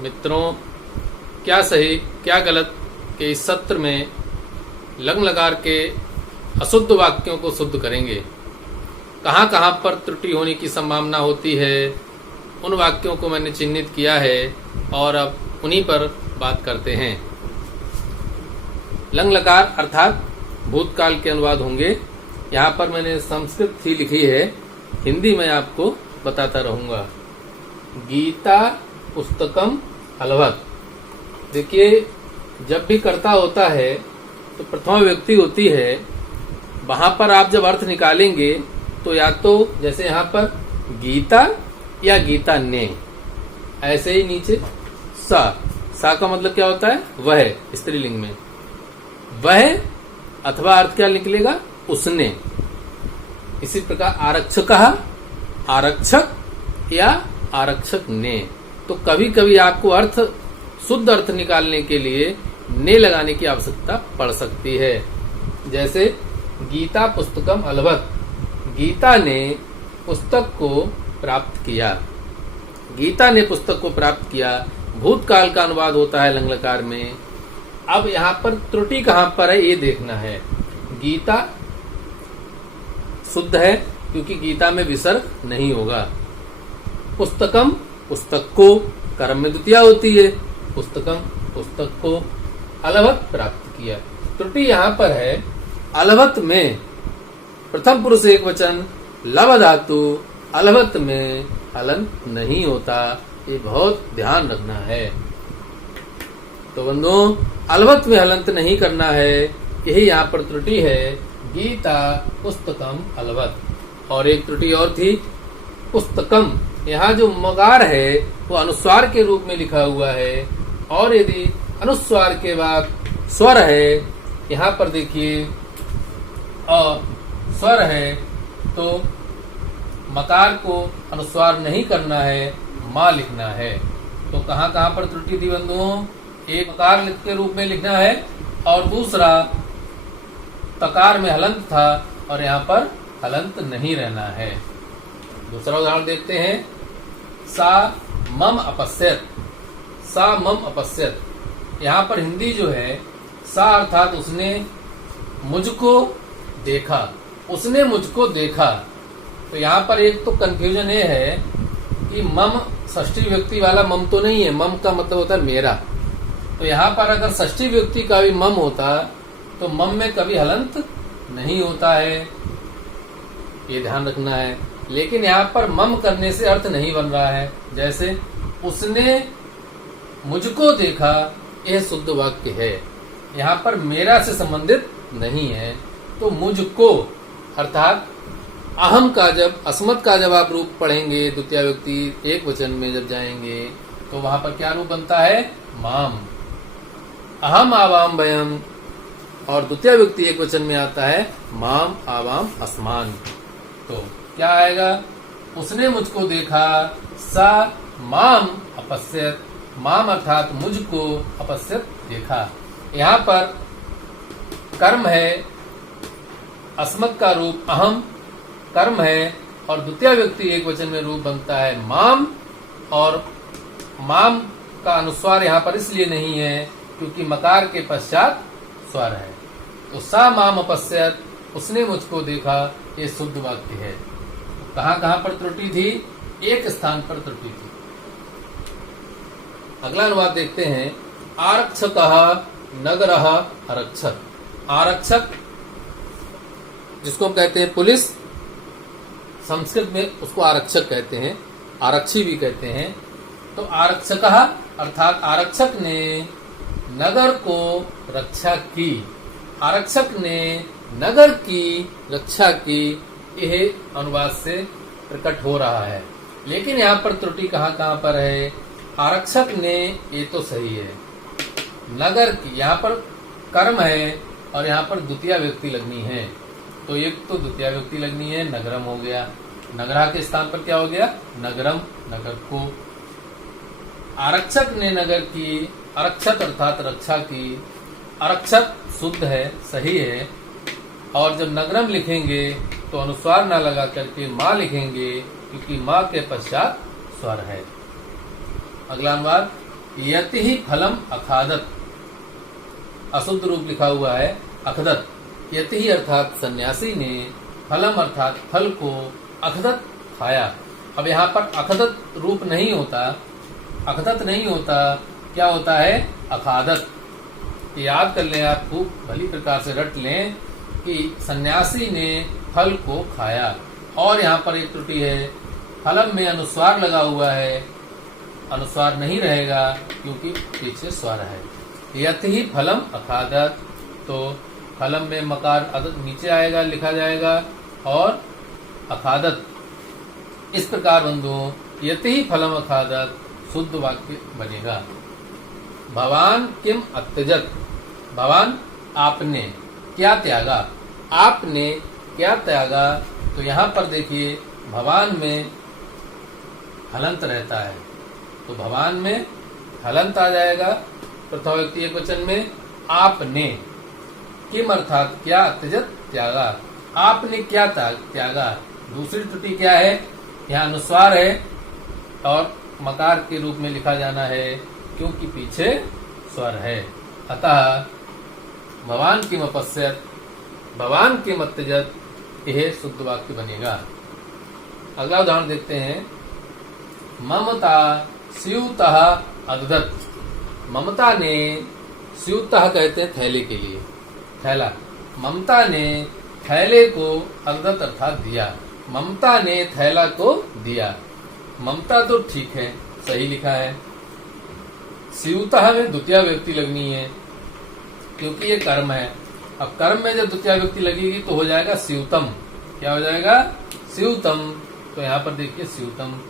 मित्रों, क्या सही क्या गलत के इस सत्र में लंग लकार के अशुद्ध वाक्यों को शुद्ध करेंगे। कहाँ कहाँ पर त्रुटि होने की संभावना होती है, उन वाक्यों को मैंने चिन्हित किया है और अब उन्हीं पर बात करते हैं। लंग लकार अर्थात भूतकाल के अनुवाद होंगे। यहाँ पर मैंने संस्कृत ही लिखी है, हिंदी में आपको बताता रहूंगा। गीता पुस्तकम अलवत। देखिए, जब भी कर्ता होता है तो प्रथम व्यक्ति होती है। वहां पर आप जब अर्थ निकालेंगे तो या तो जैसे यहाँ पर गीता या गीता ने, ऐसे ही नीचे सा का मतलब क्या होता है? वह, स्त्रीलिंग में वह, अथवा अर्थ क्या निकलेगा? उसने। इसी प्रकार आरक्षक, आरक्षक या आरक्षक ने। तो कभी कभी आपको अर्थ शुद्ध अर्थ निकालने के लिए ने लगाने की आवश्यकता पड़ सकती है। जैसे गीता पुस्तकम अलवत, गीता ने पुस्तक को प्राप्त किया। गीता ने पुस्तक को प्राप्त किया भूतकाल का अनुवाद होता है लंग लकार में। अब यहाँ पर त्रुटि कहाँ पर है ये देखना है। गीता शुद्ध है क्योंकि गीता में विसर्ग नहीं होगा। पुस्तकम, पुस्तक को, कर्म में द्वितीया होती है। पुस्तकम, पुस्तक को अलवत प्राप्त किया। त्रुटि यहाँ पर है, अलवत में प्रथम पुरुष एक वचन लव धातु, अलवत में हलंत नहीं होता। ये बहुत ध्यान रखना है। तो बंधुओं, अलवत में हलंत नहीं करना है, यही यहाँ पर त्रुटि है। गीता पुस्तकम अलवत। और एक त्रुटि और थी, पुस्तकम। यहाँ जो मकार है वो अनुस्वार के रूप में लिखा हुआ है, और यदि अनुस्वार के बाद स्वर है, यहाँ पर देखिए स्वर है, तो मकार को अनुस्वार नहीं करना है, माँ लिखना है। तो कहाँ कहाँ पर त्रुटि थी बंधुओं? एक मकार के रूप में लिखना है और दूसरा तकार में हलंत था और यहाँ पर हलंत नहीं रहना है। दूसरा उदाहरण देखते हैं। सा मम अपश्यत, सा मम अपश्यत। यहाँ पर हिंदी जो है, सा अर्थात उसने मुझको देखा, उसने मुझको देखा। तो यहाँ पर एक तो कंफ्यूजन ये है कि मम षष्ठी व्यक्ति वाला मम तो नहीं है। मम का मतलब होता है मेरा। तो यहाँ पर अगर षष्ठी व्यक्ति का भी मम होता तो मम में कभी हलंत नहीं होता है, ये ध्यान रखना है। लेकिन यहाँ पर मम करने से अर्थ नहीं बन रहा है। जैसे उसने मुझको देखा, यह शुद्ध वाक्य है, यहाँ पर मेरा से संबंधित नहीं है। तो मुझको अर्थात अहम का जब अस्मत् का जब आप रूप पढ़ेंगे द्वितीय व्यक्ति एक वचन में जब जाएंगे तो वहां पर क्या रूप बनता है? माम। अहम आवाम वयम, और द्वितीय व्यक्ति एक वचन में आता है माम आवाम अस्मान। तो क्या आएगा? उसने मुझको देखा, सा माम अपश्यत, माम अर्थात मुझको, अपश्यत देखा। यहाँ पर कर्म है, अस्मत् का रूप अहम कर्म है, और द्वितीय व्यक्ति एक वचन में रूप बनता है माम। और माम का अनुस्वार यहाँ पर इसलिए नहीं है क्योंकि मकार के पश्चात स्वर है। तो सा माम अपश्यत, उसने मुझको देखा, ये शुद्ध वाक्य है। तो कहाँ कहाँ पर त्रुटि थी? एक स्थान पर त्रुटि थी। अगला अनुवाद देखते हैं। आरक्षक नगरः आरक्षक। आरक्षक जिसको हम कहते हैं पुलिस, संस्कृत में उसको आरक्षक कहते हैं, आरक्षी भी कहते हैं। तो आरक्षक अर्थात आरक्षक ने नगर को रक्षा की, आरक्षक ने नगर की रक्षा की, यह अनुवाद से प्रकट हो रहा है। लेकिन यहाँ पर त्रुटि कहाँ कहाँ पर है? आरक्षक ने, ये तो सही है। नगर की, यहाँ पर कर्म है और यहाँ पर द्वितीय व्यक्ति लगनी है। तो एक तो द्वितीय व्यक्ति लगनी है, नगरम हो गया। नगरा के स्थान पर क्या हो गया? नगरम, नगर को। आरक्षक ने नगर की, आरक्षक अर्थात रक्षा की। आरक्षक शुद्ध है, सही है। और जब नगरम लिखेंगे तो अनुस्वार ना लगा करके माँ लिखेंगे क्योंकि माँ के पश्चात स्वर है। अगला अनुवाद। यति ही फलम अखादत, अशुद्ध रूप लिखा हुआ है अखदत। यति ही अर्थात सन्यासी ने फलम अर्थात फल को अखदत खाया। अब यहाँ पर अखदत रूप नहीं होता, अखदत नहीं होता, क्या होता है अखादत। याद कर लें आप, खूब भली प्रकार से रट लें कि सन्यासी ने फल को खाया। और यहाँ पर एक त्रुटि है, फलम में अनुस्वार लगा हुआ है, अनुस्वार नहीं रहेगा क्योंकि पीछे स्वर है। यत ही फलम अखादत, तो फलम में मकार नीचे आएगा, लिखा जाएगा, और अखादत। इस प्रकार बंधुओं यत ही फलम अखादत शुद्ध वाक्य बनेगा। भवान किम अत्यजत, भवान आपने क्या त्यागा, आपने क्या त्यागा। तो यहाँ पर देखिए भवान में हलंत रहता है, तो भवान में हलंत आ जाएगा प्रथम व्यक्ति एकवचन में। आपने किम अर्थात क्या, त्यजत त्यागा, आपने क्या त्यागा। दूसरी त्रुटि क्या है, यहाँ अनुस्वार है और मकार के रूप में लिखा जाना है क्योंकि पीछे स्वर है। अतः भवान किम अपश्यत, भवान किम अत्यजत, यह शुद्ध वाक्य बनेगा। अगला उदाहरण देखते हैं। ममता स्यूतः अददत, ममता ने, स्यूतः कहते हैं थैले के लिए, थैला। ममता ने थैले को अददत अर्थात दिया, ममता ने थैला को दिया। ममता तो ठीक है, सही लिखा है। स्यूतः में द्वितीय व्यक्ति लगनी है क्योंकि ये कर्म है। अब कर्म में जब द्वितीय व्यक्ति लगेगी तो हो जाएगा स्यूतम। क्या हो जाएगा, स्यूतम। तो यहाँ पर देखिए स्यूतम।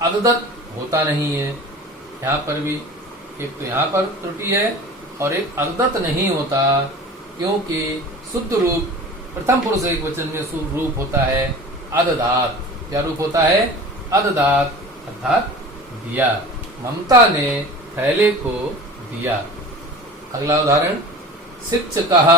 अददत होता नहीं है, यहाँ पर भी एक तो यहाँ पर त्रुटि है और एक अददत नहीं होता क्योंकि शुद्ध रूप प्रथम पुरुष एक वचन में शुद्ध रूप होता है अददात। क्या रूप होता है, अददात अर्थात दिया। ममता ने थैले को दिया। अगला उदाहरण। शिक्षकः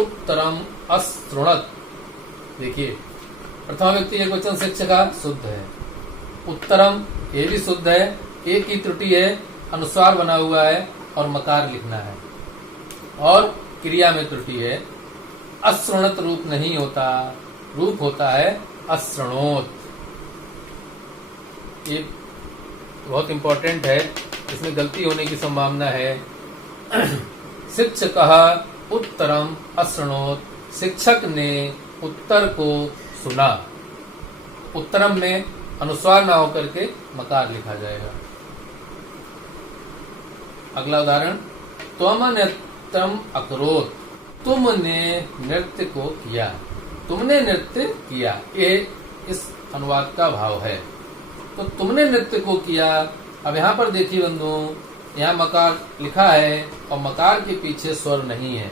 उत्तरम अशृणत, देखिए प्रथम व्यक्ति एक वचन शिक्षकः शुद्ध है, उत्तरम ये भी शुद्ध है, एक ही त्रुटि है, अनुस्वार बना हुआ है और मकार लिखना है। और क्रिया में त्रुटि है, अशृणत रूप नहीं होता, रूप होता है अशृणोत। ये बहुत इंपॉर्टेंट है, इसमें गलती होने की संभावना है। शिक्षकः उत्तरम अशृणोत, शिक्षक ने उत्तर को सुना। उत्तरम में अनुस्वार ना होकर के मकार लिखा जाएगा। अगला उदाहरण। त्वम नृत्यम अकरोत, तुमने नृत्य को किया, तुमने नृत्य किया, ये इस अनुवाद का भाव है। तो तुमने नृत्य को किया। अब यहाँ पर देखिए बंधुओं, यहाँ मकार लिखा है और मकार के पीछे स्वर नहीं है,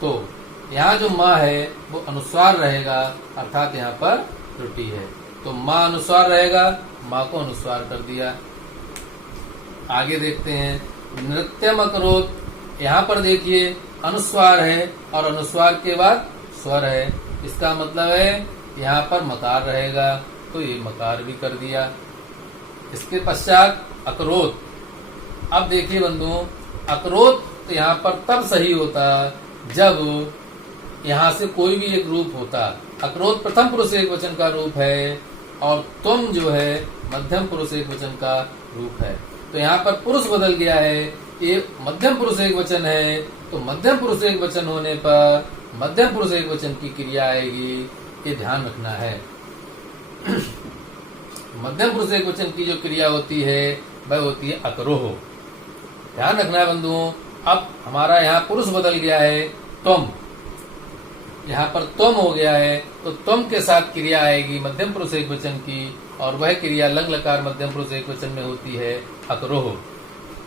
तो यहाँ जो माँ है वो अनुस्वार रहेगा, अर्थात यहाँ पर त्रुटि है। तो माँ अनुस्वार रहेगा, माँ को अनुस्वार कर दिया। आगे देखते हैं। नृत्यम अकरोत, यहाँ पर देखिए अनुस्वार है और अनुस्वार के बाद स्वर है, इसका मतलब है यहाँ पर मकार रहेगा, तो ये मकार भी कर दिया। इसके पश्चात अकरोत। अब देखिए बंधुओं, अकरोत तो यहाँ पर तब सही होता जब यहाँ से कोई भी एक रूप होता। अकरोत प्रथम पुरुष एक वचन का रूप है और तुम जो है मध्यम पुरुष एक वचन का रूप है। तो यहाँ पर पुरुष बदल गया है, ये मध्यम पुरुष एक वचन है, तो मध्यम पुरुष एक वचन होने पर मध्यम पुरुष एक वचन की क्रिया आएगी, ये ध्यान रखना है। मध्यम पुरुष एक वचन की जो क्रिया होती है वह होती है अकरोह। ध्यान रखना है बंधुओं। अब हमारा यहाँ पुरुष बदल गया है, तुम, यहाँ पर तुम हो गया है, तो तुम के साथ क्रिया आएगी मध्यम पुरुष एक वचन की, और वह क्रिया लंग लकार मध्यम पुरुष एक वचन में होती है अकरोह।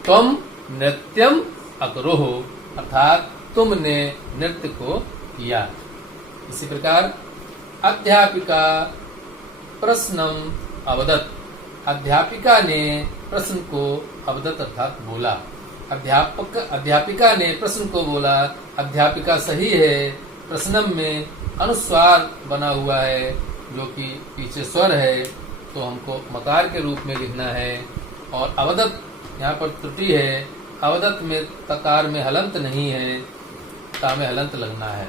तुम नृत्यम अकरोह, अर्थात तुमने नृत्य को किया। इसी प्रकार अध्यापिका प्रश्नम अवदत, अध्यापिका ने प्रश्न को अवदत अर्थात बोला। अध्यापिका ने प्रश्न को बोला। अध्यापिका सही है, प्रश्नम में अनुस्वार बना हुआ है जो कि पीछे स्वर है, तो हमको मकार के रूप में लिखना है। और अवदत यहाँ पर त्रुटि है। अवदत में तकार में हलंत नहीं है, ता में हलंत लगना है।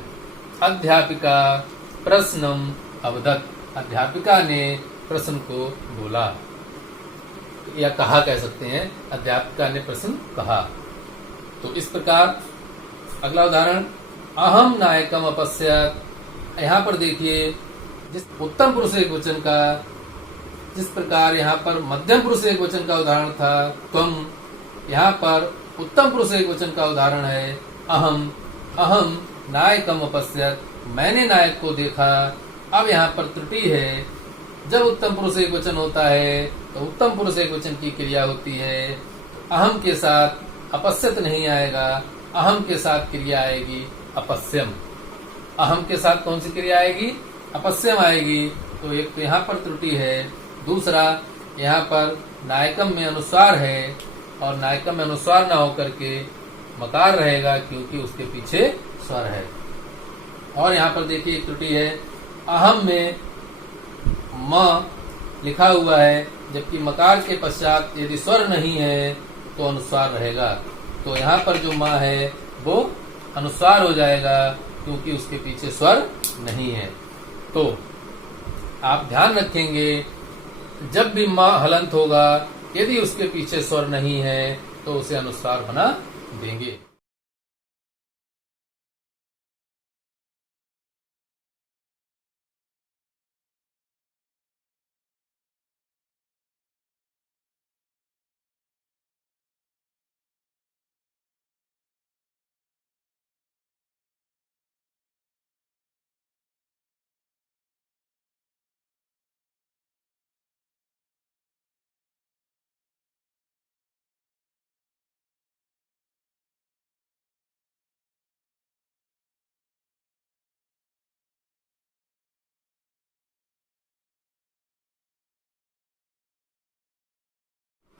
अध्यापिका प्रश्नम अवदत, अध्यापिका ने प्रश्न को बोला या कहा कह सकते हैं, अध्यापिका ने प्रश्न कहा। तो इस प्रकार अगला उदाहरण, अहम नायकम अपश्यत। यहाँ पर देखिए जिस उत्तम पुरुष एकवचन का, जिस प्रकार यहाँ पर मध्यम पुरुष एकवचन का उदाहरण था त्वम, यहाँ पर उत्तम पुरुष एकवचन का उदाहरण है अहम। अहम नायकम अपश्यत, मैंने नायक को देखा। अब यहाँ पर त्रुटि है, जब उत्तम पुरुष एकवचन होता है तो उत्तम पुरुष एकवचन की क्रिया होती है, अहम के साथ अपश्यत नहीं आएगा, अहम के साथ क्रिया आएगी अपश्यम। अहम के साथ कौन सी क्रिया आएगी? अपश्यम आएगी। तो एक तो यहाँ पर त्रुटि है, दूसरा यहाँ पर नायकम में अनुस्वार है और नायकम में अनुस्वार ना होकर के मकार रहेगा क्योंकि उसके पीछे स्वर है। और यहाँ पर देखिए एक त्रुटि है, अहम में म लिखा हुआ है, जबकि मकार के पश्चात यदि स्वर नहीं है तो अनुस्वार रहेगा। तो यहाँ पर जो म है वो अनुस्वार हो जाएगा क्योंकि उसके पीछे स्वर नहीं है। तो आप ध्यान रखेंगे, जब भी म हलंत होगा, यदि उसके पीछे स्वर नहीं है तो उसे अनुस्वार बना देंगे।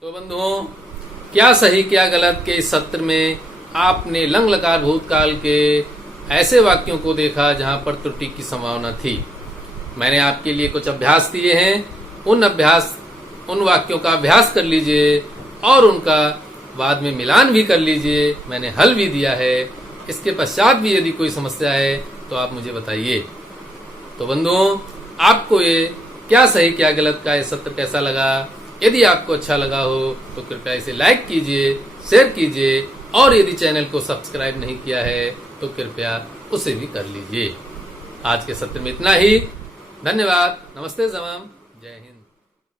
तो बंधुओं, क्या सही क्या गलत के इस सत्र में आपने लंग लकार भूतकाल के ऐसे वाक्यों को देखा जहां पर त्रुटि की संभावना थी। मैंने आपके लिए कुछ अभ्यास दिए हैं, उन वाक्यों का अभ्यास कर लीजिए और उनका बाद में मिलान भी कर लीजिए। मैंने हल भी दिया है, इसके पश्चात भी यदि कोई समस्या है तो आप मुझे बताइए। तो बंधुओं, आपको ये क्या सही क्या गलत का ये सत्र कैसा लगा? यदि आपको अच्छा लगा हो तो कृपया इसे लाइक कीजिए, शेयर कीजिए और यदि चैनल को सब्सक्राइब नहीं किया है तो कृपया उसे भी कर लीजिए। आज के सत्र में इतना ही। धन्यवाद। नमस्ते जमाम। जय हिंद।